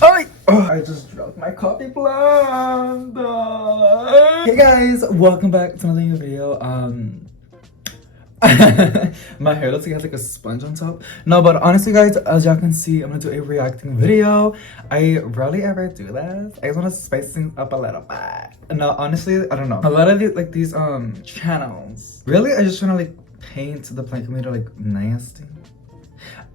I just dropped my coffee plant. Hey guys, welcome back to another new video. My hair looks like it has like a sponge on top. No, but honestly guys, as y'all can see, I'm gonna do a reacting video. I rarely ever do this. I just want to spice things up a little bit. No, honestly, I don't know. A lot of these channels, really, I just want to like paint the plant community like nasty.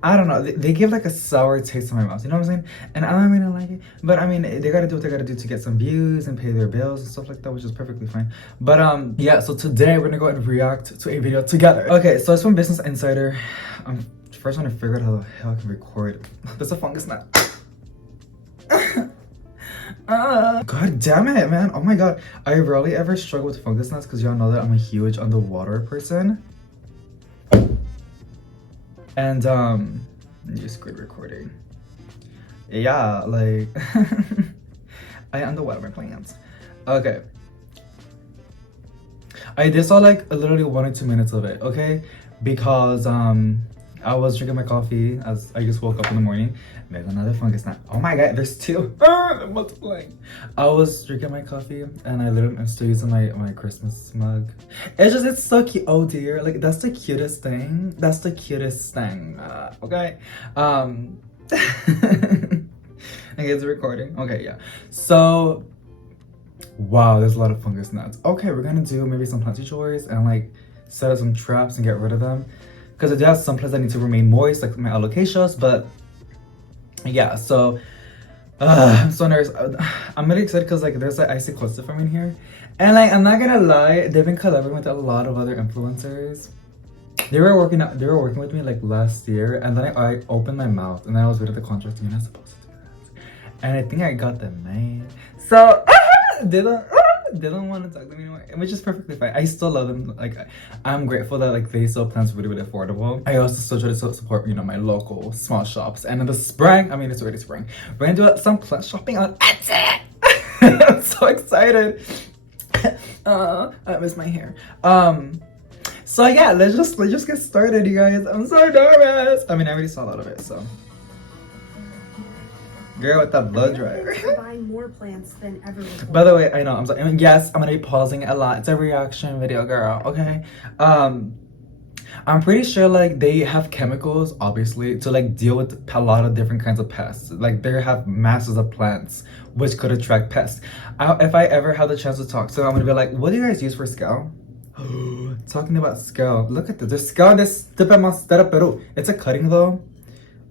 I don't know, they give like a sour taste in my mouth, you know what I'm saying? And I don't really like it, but I mean, they gotta do what they gotta do to get some views and pay their bills and stuff like that, which is perfectly fine. But yeah, so today we're gonna go and react to a video together. Okay, so it's from Business Insider. I'm first trying to figure out how the hell I can record. There's a fungus gnat. God damn it, man. Oh my god. I rarely ever struggle with fungus gnats because y'all know that I'm a huge underwater person. And just great recording. Yeah, like I underwater my plants. Okay. I did saw like literally 1 or 2 minutes of it, okay? Because I was drinking my coffee as I just woke up in the morning. There's another fungus gnat. Oh my god, there's 2. They're multiplying. I was drinking my coffee and I'm still using my Christmas mug. It's so cute. Oh dear, like that's the cutest thing. That's the cutest thing. Okay. I guess recording. Okay, yeah. So wow, there's a lot of fungus gnats. Okay, we're gonna do maybe some plant chores and like set up some traps and get rid of them. Because I do have some plants that need to remain moist, like my alocasias, but yeah, so I'm so nervous. I'm really excited because like there's like I see Costa Farm in here, and like I'm not gonna lie, they've been collaborating with a lot of other influencers. They were working with me like last year, and then I opened my mouth and then I was reading the contract and you're not supposed to do that, and I think I got them made. So they don't want to talk to me anymore, which is perfectly fine. I still love them. Like I'm grateful that like they sell plants really affordable. I also still try to support, you know, my local small shops. And in the spring, I mean it's already spring, we're gonna do some plant shopping on Etsy. I'm so excited. I miss my hair. So yeah, let's just get started, you guys. I'm so nervous. I mean I already saw a lot of it, so girl with that blood drive. Buying more plants than ever before. By the way, I know I'm sorry. I mean, yes, I'm gonna be pausing a lot. It's a reaction video, girl. Okay. I'm pretty sure like they have chemicals, obviously, to like deal with a lot of different kinds of pests. Like they have masses of plants which could attract pests. If I ever have the chance to talk to them, I'm gonna be like, "What do you guys use for scale?" Talking about scale. Look at this. There's scale. This Peru. It's a cutting though.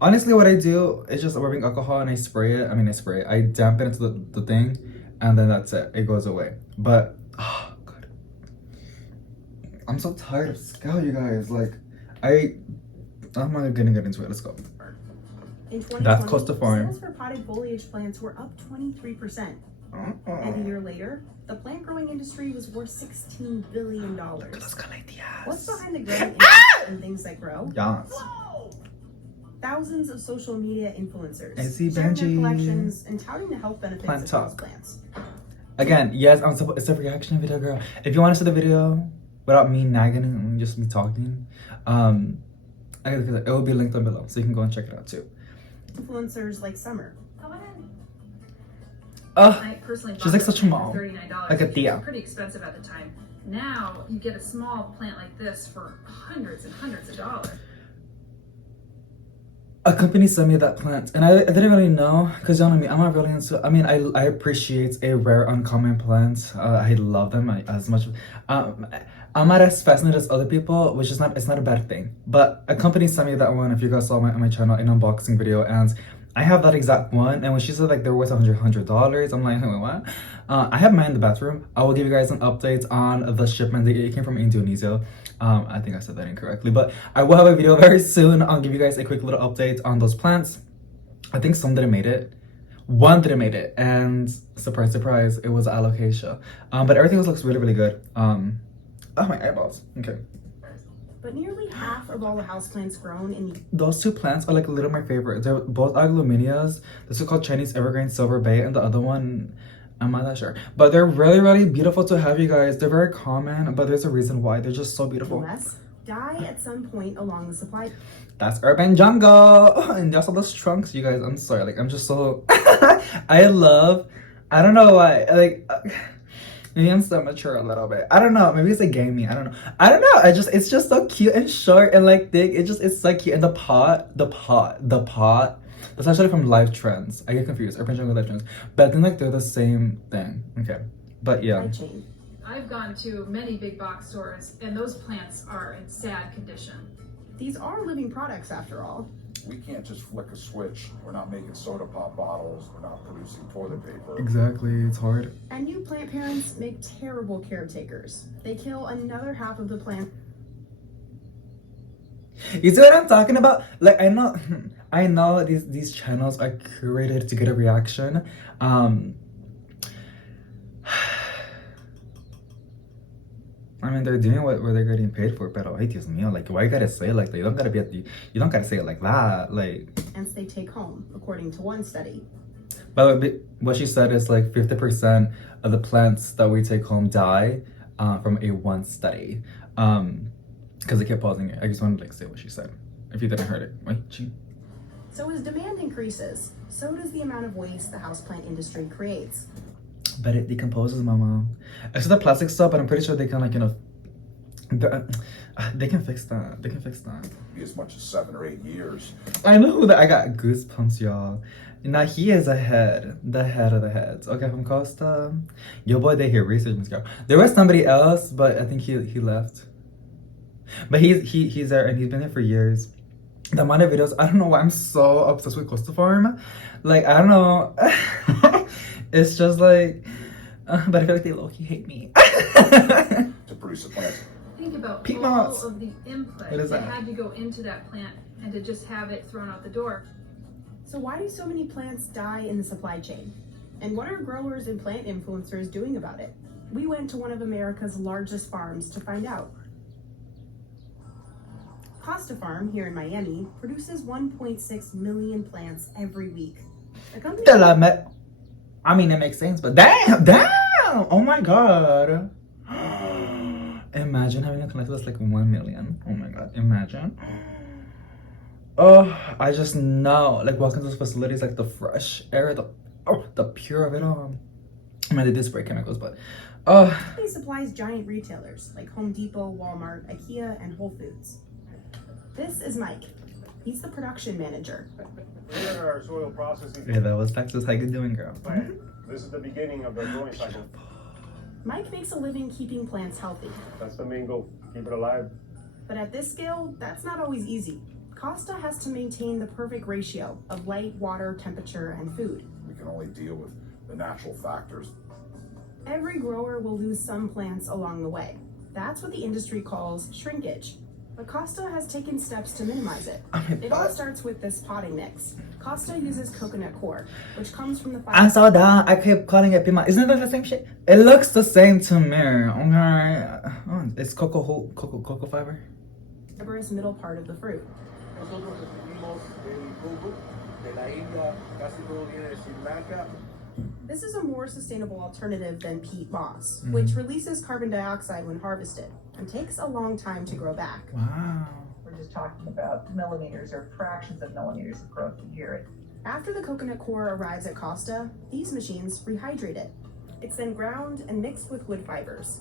Honestly, what I do is just rubbing alcohol and I spray it. I dampen it to the thing and then that's it. It goes away. But, oh, God. I'm so tired of scale, you guys. Like, I'm not gonna get into it. Let's go. In 2020, that's Costa Farm. Sales for potted foliage plants were up 23%. And a year later, the plant growing industry was worth $16 billion. What's behind the growing interest in things that grow? Yes. Thousands of social media influencers sharing their collections and touting the health benefits Plant of talk. these plants. Again, yes, it's a reaction video, girl. If you want to see the video without me nagging and just me talking, it will be linked down below, so you can go and check it out too. Influencers like Summer. I personally bought she's like such a mom, $39, like a tia. pretty expensive at the time. Now you get a small plant like this for hundreds and hundreds of dollars. A company sent me that plant, and I didn't really know, because you know me, I'm not really into, I mean, I appreciate a rare, uncommon plant. I love them as much. I'm not as fascinated as other people, which is it's not a bad thing. But a company sent me that one, if you guys saw my channel, an unboxing video, and I have that exact one, and when she said like they're worth $100, I'm like, wait, what? I have mine in the bathroom. I will give you guys an update on the shipment. It came from Indonesia. I think I said that incorrectly, but I will have a video very soon. I'll give you guys a quick little update on those plants. I think some didn't make it. One didn't make it, and surprise, surprise, it was alocasia. But everything else looks really good. Oh, my eyeballs. Okay. But nearly half of all the houseplants grown in the... Those 2 plants are like literally my favorite. They're both agluminias. This is called Chinese Evergreen Silver Bay, and the other one, I'm not that sure. But they're really beautiful to have, you guys. They're very common, but there's a reason why. They're just so beautiful. US, die at some point along the supply. That's urban jungle. And that's all those trunks, you guys. I'm sorry. Like, I'm just so. I don't know why. Like, maybe I'm so mature a little bit. I don't know. Maybe it's a gaming. I don't know. It's just so cute and short and like thick. It's so cute. And the pot. That's actually from Life Trends. I get confused. Urban jungle, Life Trends. But then like they're the same thing. Okay. But yeah. I've gone to many big box stores, and those plants are in sad condition. These are living products after all. We can't just flick a switch. We're not making soda pop bottles. We're not producing toilet paper. Exactly, it's hard. And you plant parents make terrible caretakers. They kill another half of the plant. You see what I'm talking about? Like, I know these channels are curated to get a reaction. I mean, they're doing what they're getting paid for, pero ay, Dios mío, like, why you gotta say it like that? You don't gotta say it like that, like. Plants they take home, according to one study. But what she said is like 50% of the plants that we take home die from one study. Because I kept pausing it. I just wanted to like say what she said. If you didn't hear it, wait. So as demand increases, so does the amount of waste the houseplant industry creates. But it decomposes, mama. It's the plastic stuff, but I'm pretty sure they can like, they can fix that. They can fix that. Be as much as 7 or 8 years. I know that I got goosebumps, y'all. Now he is the head of the heads. Okay, from Costa. Yo boy, they hear research, Miss Girl. There was somebody else, but I think he left. But he's there and he's been there for years. The amount of videos, I don't know why I'm so obsessed with Costa Farm. Like, I don't know. It's just like, but I feel like they low-key hate me. To produce a plant. Think about Peat all moss. of the input What is that that? had to go into that plant and to just have it thrown out the door. So why do so many plants die in the supply chain? And what are growers and plant influencers doing about it? We went to one of America's largest farms to find out. Costa Farm, here in Miami, produces 1.6 million plants every week. The company... I mean, it makes sense, but damn! Oh my god. Imagine having a collector that's like 1 million. Oh my god, imagine. Oh, I just know. Like, walking to those facilities, like the fresh air, the pure of it all. I mean, they did spray chemicals, but He supplies giant retailers like Home Depot, Walmart, IKEA, and Whole Foods. This is Mike. He's the production manager. We're in our soil processing. yeah, that was Texas. How you doing, girl? plant. This is the beginning of the growing cycle. Mike makes a living keeping plants healthy. That's the main goal. Keep it alive. But at this scale, that's not always easy. Costa has to maintain the perfect ratio of light, water, temperature, and food. We can only deal with the natural factors. Every grower will lose some plants along the way. That's what the industry calls shrinkage. But Costa has taken steps to minimize it. It all starts with this potting mix. Costa uses coconut coir, which comes from the I saw that. I kept calling it pima. Isn't that the same shit? It looks the same to me. Okay. Oh, it's cocoa fiber. fibrous middle part of the fruit. Nosotros recibimos el coco de la India, casi todo viene de Sri Lanka. This is a more sustainable alternative than peat moss, which releases carbon dioxide when harvested and takes a long time to grow back. Wow. We're just talking about millimeters or fractions of millimeters of growth a year. After the coconut coir arrives at Costa, these machines rehydrate it. It's then ground and mixed with wood fibers.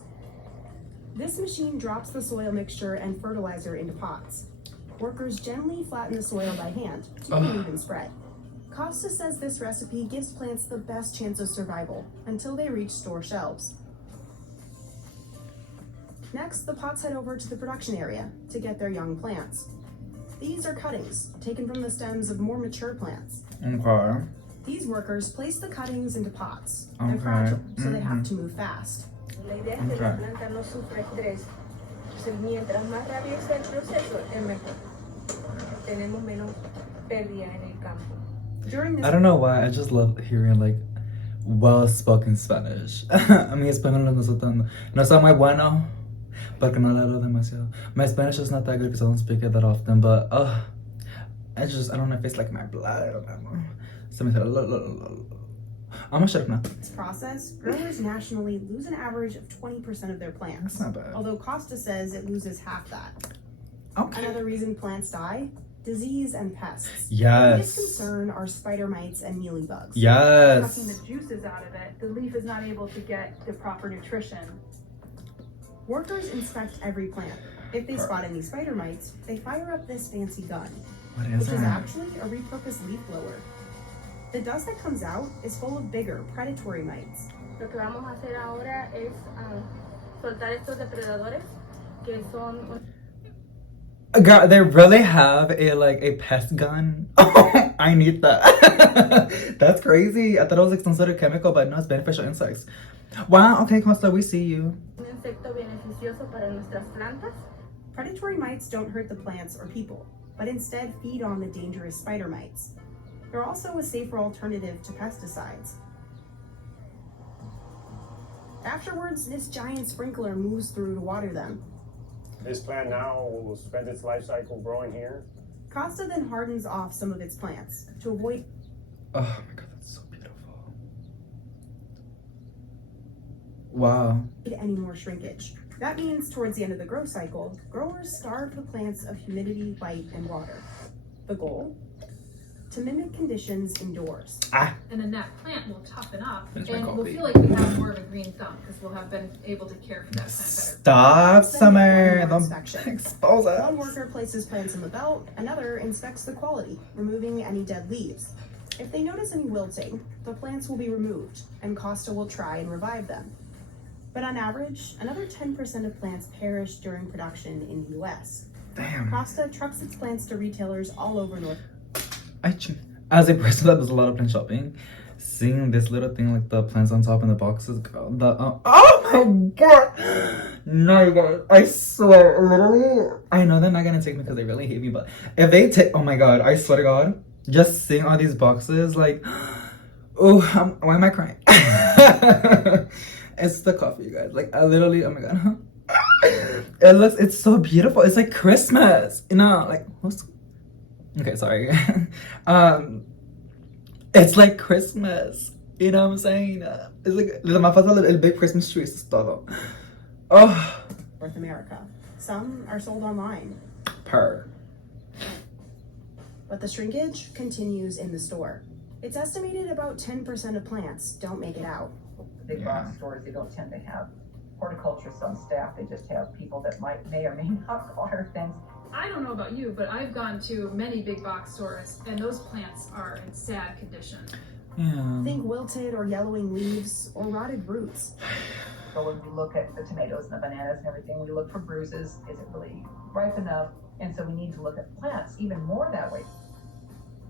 This machine drops the soil mixture and fertilizer into pots. Workers gently flatten the soil by hand to an even spread. Costa says this recipe gives plants the best chance of survival until they reach store shelves. Next, the pots head over to the production area to get their young plants. These are cuttings taken from the stems of more mature plants. Okay. These workers place the cuttings into pots. They're Okay. fragile, so they have to move fast. La idea es que la planta no sufra estrés. Entonces, mientras más rápido sea el proceso, es mejor. Tenemos menos pérdida en el campo. During this I don't know why. I just love hearing like well-spoken Spanish. A mi español no está muy bueno. Porque no lo hablo demasiado. My Spanish is not that good because I don't speak it that often. But I don't know if it's like my blood. I don't know. I'm gonna shut up now. this process, growers nationally lose an average of 20% of their plants. That's not bad. Although Costa says it loses half that. Okay. Another reason plants die, disease and pests. The Yes. biggest concern are spider mites and mealybugs. Yes. Sucking the juices out of it, the leaf is not able to get the proper nutrition. Workers inspect every plant. If they spot any spider mites, they fire up this fancy gun, What which is is that? actually a repurposed leaf blower. The dust that comes out is full of bigger, predatory mites. Lo que vamos a hacer ahora es soltar estos depredadores que son Girl, they really have a pest gun. I need that. That's crazy. I thought it was like some sort of chemical, but no, it's beneficial insects. Wow. Okay, Costa, we see you. un insecto beneficioso para nuestras plantas. Predatory mites don't hurt the plants or people, but instead feed on the dangerous spider mites. They're also a safer alternative to pesticides. Afterwards, this giant sprinkler moves through to water them. This plant now will spend its life cycle growing here. Costa then hardens off some of its plants to avoid Oh my god, that's so beautiful. Wow. any more shrinkage. That means towards the end of the growth cycle, growers starve the plants of humidity, light, and water. The goal? To mimic conditions indoors. And then that plant will toughen up Finish my and we'll coffee. feel like we have more of a green thumb because we'll have been able to care for that plant better. Stop, Send Summer. one more Don't inspection. expose One us. worker places plants in the belt, another inspects the quality, removing any dead leaves. If they notice any wilting, the plants will be removed, and Costa will try and revive them. But on average, another 10% of plants perish during production in the US. Damn. Costa trucks its plants to retailers all over North. As a person that does a lot of plant shopping, seeing this little thing like the plants on top in the boxes, girl, oh my god! No, you guys, I swear, literally, I know they're not gonna take me because they really hate me, but if they take, oh my god, I swear to god, just seeing all these boxes, like, oh, why am I crying? It's the coffee, you guys. Like, I literally, oh my god, it's so beautiful. It's like Christmas, you know, like, okay, sorry. It's like Christmas. You know what I'm saying? It's like me falta el big Christmas tree. Eso es todo. Oh, North America. Some are sold online, purr. but the shrinkage continues in the store. It's estimated about 10% of plants don't make it out. The big box stores, they don't tend to have horticulturists on staff. They just have people that may or may not water things. I don't know about you, but I've gone to many big box stores and those plants are in sad condition. Yeah. Think wilted or yellowing leaves or rotted roots. So when we look at the tomatoes and the bananas and everything, we look for bruises. Is it really ripe enough? And so we need to look at plants even more that way.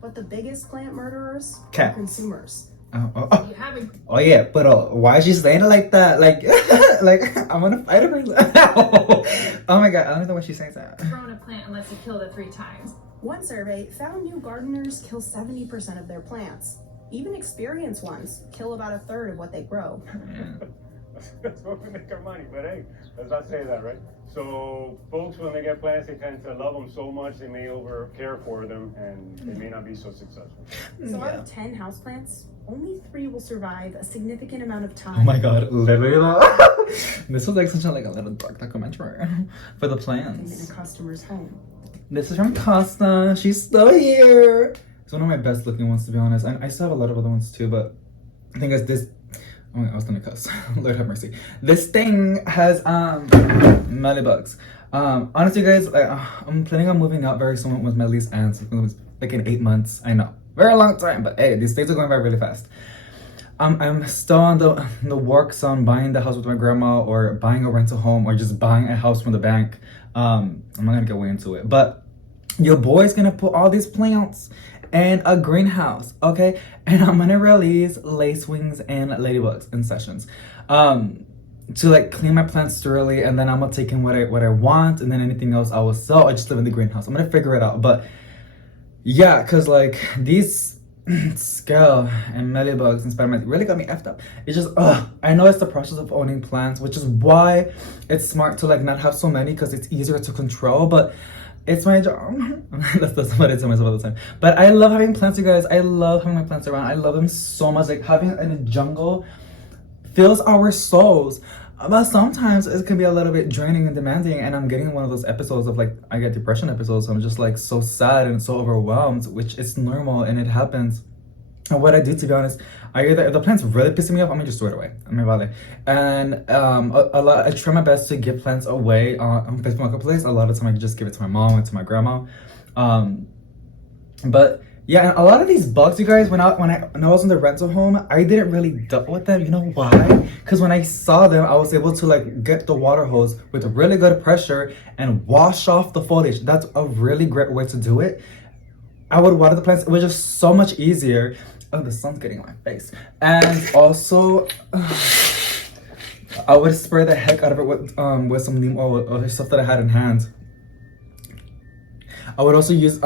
But the biggest plant murderers are Cats. consumers. Oh. You haven't Oh yeah, but why is she saying it like that? Like, like I'm gonna fight her. Oh my god, I don't know why she's saying that. grown a plant unless you killed it 3 times. One survey found new gardeners kill 70% of their plants. Even experienced ones kill about 1/3 of what they grow. That's what we make our money, but hey, let's not say that, right? So folks, when they get plants, they tend to love them so much, they may over care for them and they may not be so successful. So out of 10 houseplants, only 3 will survive a significant amount of time. Oh my god, literally though. This was like such a little dark documentary for the In plants. a customer's home. This is from Costa. She's still here. It's one of my best looking ones, to be honest. And I still have a lot of other ones too, but I think it's this. Oh my god, I was gonna cuss. Lord have mercy. This thing has mealybugs. Honestly, guys, I'm planning on moving out very soon with my lease ends. Like in 8 months. I know, very long time, but hey, these things are going by really fast. I'm still on the works on buying the house with my grandma, or buying a rental home, or just buying a house from the bank. I'm not gonna get way into it, but your boy's gonna put all these plants in a greenhouse, okay? And I'm gonna release lacewings and ladybugs in sessions, to like clean my plants thoroughly, and then I'm gonna take in what I want, and then anything else I will sell. I just live in the greenhouse. I'm gonna figure it out, but yeah, cause like these scale and mealybugs and spider mites really got me effed up. It's just I know it's the process of owning plants, which is why it's smart to like not have so many, because it's easier to control, but it's my job. That's what I tell myself all the time. But I love having plants, you guys. I love having my plants around. I love them so much. Like having in a jungle fills our souls. But sometimes it can be a little bit draining and demanding, and I'm getting one of those episodes of like I get depression episodes. So I'm just like so sad and so overwhelmed, which is normal and it happens. And what I do, to be honest, I either if the plants really pissing me off, I'm gonna just throw it away. I mean, vale. And a lot, I try my best to give plants away on Facebook Marketplace. A lot of the time, I just give it to my mom or to my grandma. But yeah, and a lot of these bugs, you guys, when I was in the rental home, I didn't really deal with them. You know why? Because when I saw them, I was able to like get the water hose with really good pressure and wash off the foliage. That's a really great way to do it. I would water the plants. It was just so much easier. Oh, the sun's getting in my face. And also, I would spray the heck out of it with some neem oil or stuff that I had in hand. I would also use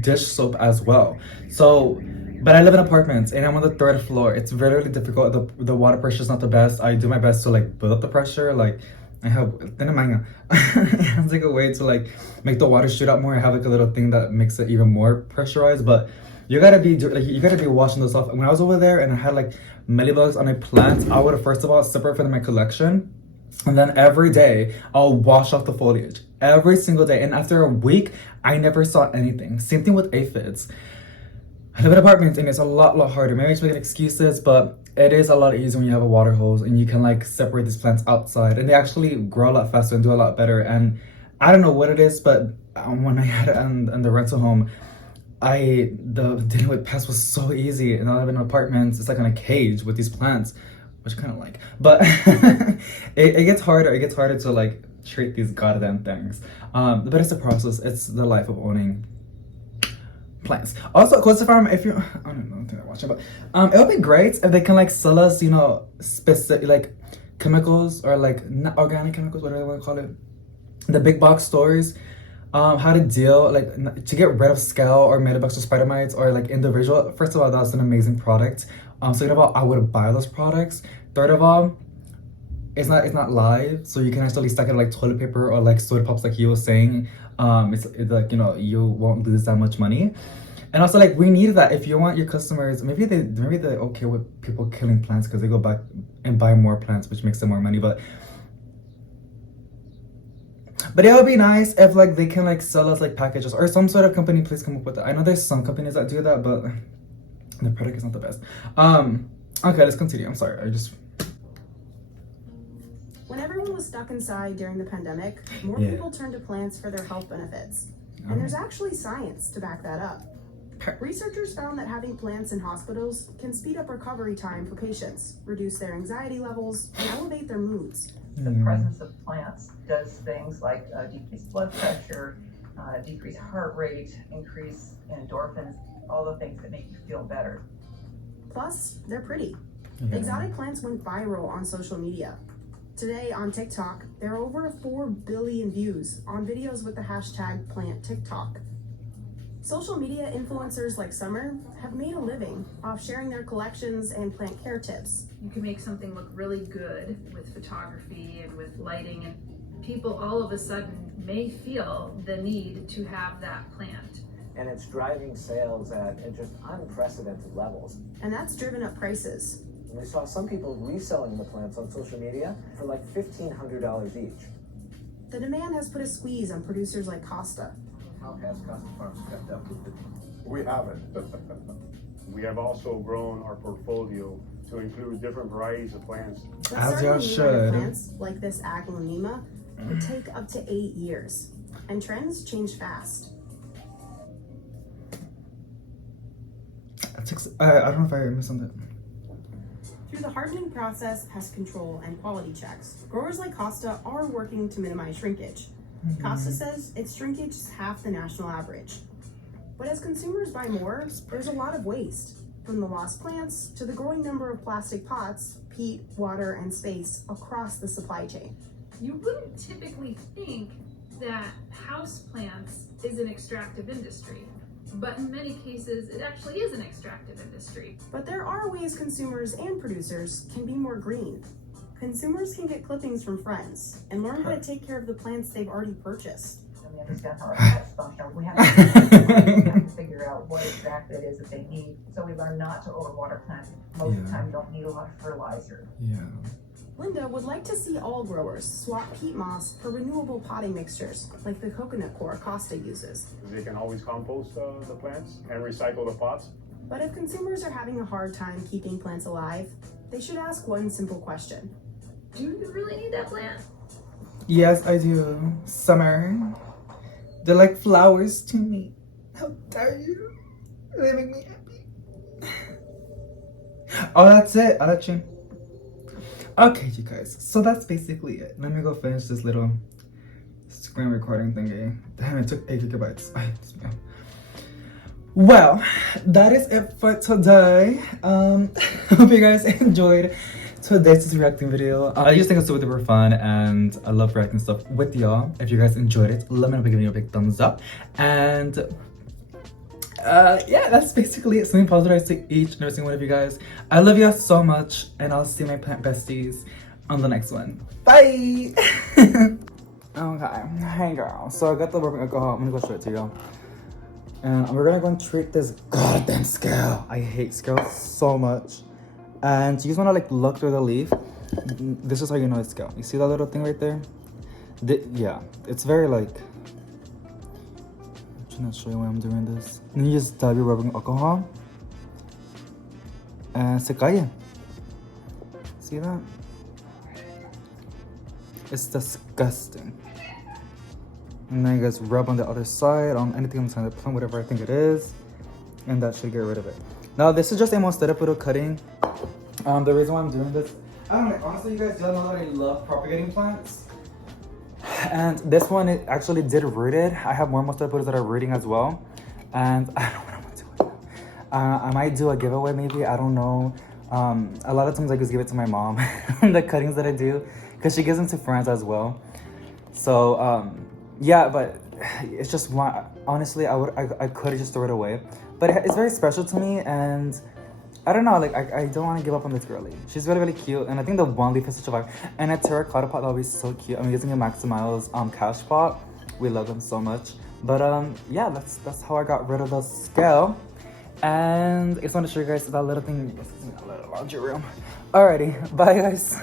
dish soap as well. So, but I live in apartments and I'm on the 3rd floor. It's very, really difficult. The water pressure is not the best. I do my best to like build up the pressure. Like I have it's like a way to like make the water shoot out more. I have like a little thing that makes it even more pressurized. But you gotta be washing those off. When I was over there and I had like mealybugs on my plants, I would first of all separate from my collection. And then every day, I'll wash off the foliage. Every single day. And after a week, I never saw anything. Same thing with aphids. I live in apartments and it's a lot harder. Maybe I'm making excuses, but it is a lot easier when you have a water hose and you can like separate these plants outside. And they actually grow a lot faster and do a lot better. And I don't know what it is, but when I had it in the rental home, the dealing with pests was so easy. And I live in apartments, it's like in a cage with these plants, which I kind of like. But it gets harder. It gets harder to like treat these goddamn things. But it's a process. It's the life of owning plants. Also, Costa Farm, if you, I don't know, I think they're watching, but it would be great if they can like sell us, you know, specific like chemicals or like not organic chemicals, whatever they want to call it. The big box stores. How to deal, like, to get rid of scale or mealybugs or spider mites or like individual. First of all, that's an amazing product. Second of all, I would buy those products. Third of all, it's not live, so you can actually stack it like toilet paper or like soda pops, like you were saying. It's like, you know, you won't lose that much money. And also, like, we need that if you want your customers. Maybe they're okay with people killing plants because they go back and buy more plants, which makes them more money. But it would be nice if like they can like sell us like packages or some sort of company. Please come up with that. I know there's some companies that do that, but the product is not the best. Okay, let's continue. I'm sorry. When everyone was stuck inside during the pandemic, more people turned to plants for their health benefits. And there's actually science to back that up. Researchers found that having plants in hospitals can speed up recovery time for patients, reduce their anxiety levels, and elevate their moods. The presence of plants does things like decrease blood pressure, decrease heart rate, increase endorphins, all the things that make you feel better. Plus, they're pretty. Exotic plants went viral on social media. Today on TikTok, there are over 4 billion views on videos with the hashtag #PlantTikTok. Social media influencers like Summer have made a living off sharing their collections and plant care tips. You can make something look really good with photography and with lighting, and people all of a sudden may feel the need to have that plant. And it's driving sales at just unprecedented levels. And that's driven up prices. And we saw some people reselling the plants on social media for like $1,500 each. The demand has put a squeeze on producers like Costa. How has Costa Farm kept up with it? We haven't. We have also grown our portfolio to include different varieties of plants. But As certain y'all new should. plants like this aglaonema would take up to 8 years. And trends change fast. I don't know if I missed something. Through the hardening process, pest control, and quality checks, growers like Costa are working to minimize shrinkage. Costa says its shrinkage is half the national average. But as consumers buy more, there's a lot of waste, from the lost plants to the growing number of plastic pots, peat, water, and space across the supply chain. You wouldn't typically think that houseplants is an extractive industry, but in many cases, it actually is an extractive industry. But there are ways consumers and producers can be more green. Consumers can get clippings from friends and learn how to take care of the plants they've already purchased. And we understand how our pets function. We have to figure out what exactly it is that they need. So we learn not to overwater plants. Most of the time, you don't need a lot of fertilizer. Yeah. Linda would like to see all growers swap peat moss for renewable potting mixtures, like the coconut coir Costa uses. They can always compost the plants and recycle the pots. But if consumers are having a hard time keeping plants alive, they should ask one simple question. Do you really need that plant? Yes, I do. Summer. They're like flowers to me. How dare you? They make me happy. Oh, that's it. I'll let you. Okay, you guys. So that's basically it. Let me go finish this little screen recording thingy. Damn, it took 8 gigabytes. Well, that is it for today. Hope you guys enjoyed today's reacting video. I just think it's super fun and I love reacting stuff with y'all. If you guys enjoyed it, let me know by giving me a big thumbs up. And yeah, that's basically it. Something positive to each and every single one of you guys. I love you guys so much, and I'll see my plant besties on the next one. Bye! Okay, hey girl. So I got the rubbing alcohol. I'm gonna go show it to y'all. And we're gonna go and treat this goddamn scale. I hate scales so much. And you just wanna like look through the leaf. This is how you know it's scale. You see that little thing right there? Yeah, it's very like... I'm trying to show you why I'm doing this. And then you just dab your rubbing alcohol. And se cae. See that? It's disgusting. And then you guys rub on the other side, on anything on the side of the plant, whatever I think it is. And that should get rid of it. Now this is just a monstera puro cutting. The reason why I'm doing this, I don't know, honestly you guys don't know that I love propagating plants. And this one, it actually did rooted. I have more monstera puros that are rooting as well. And I don't know what I'm gonna do with them. I might do a giveaway maybe, I don't know. A lot of times I just give it to my mom, the cuttings that I do, because she gives them to friends as well. So yeah, but it's just one, honestly, I could have just thrown it away. But it's very special to me, and I don't know, like I don't want to give up on this girlie. She's really, really cute, and I think the one leaf is such a vibe. And a terracotta pot, that would be so cute. I'm using a Maximiles cash pot. We love them so much. But yeah, that's how I got rid of the scale. And I just want to show you guys that little thing. It's in a little laundry room. Alrighty, bye guys.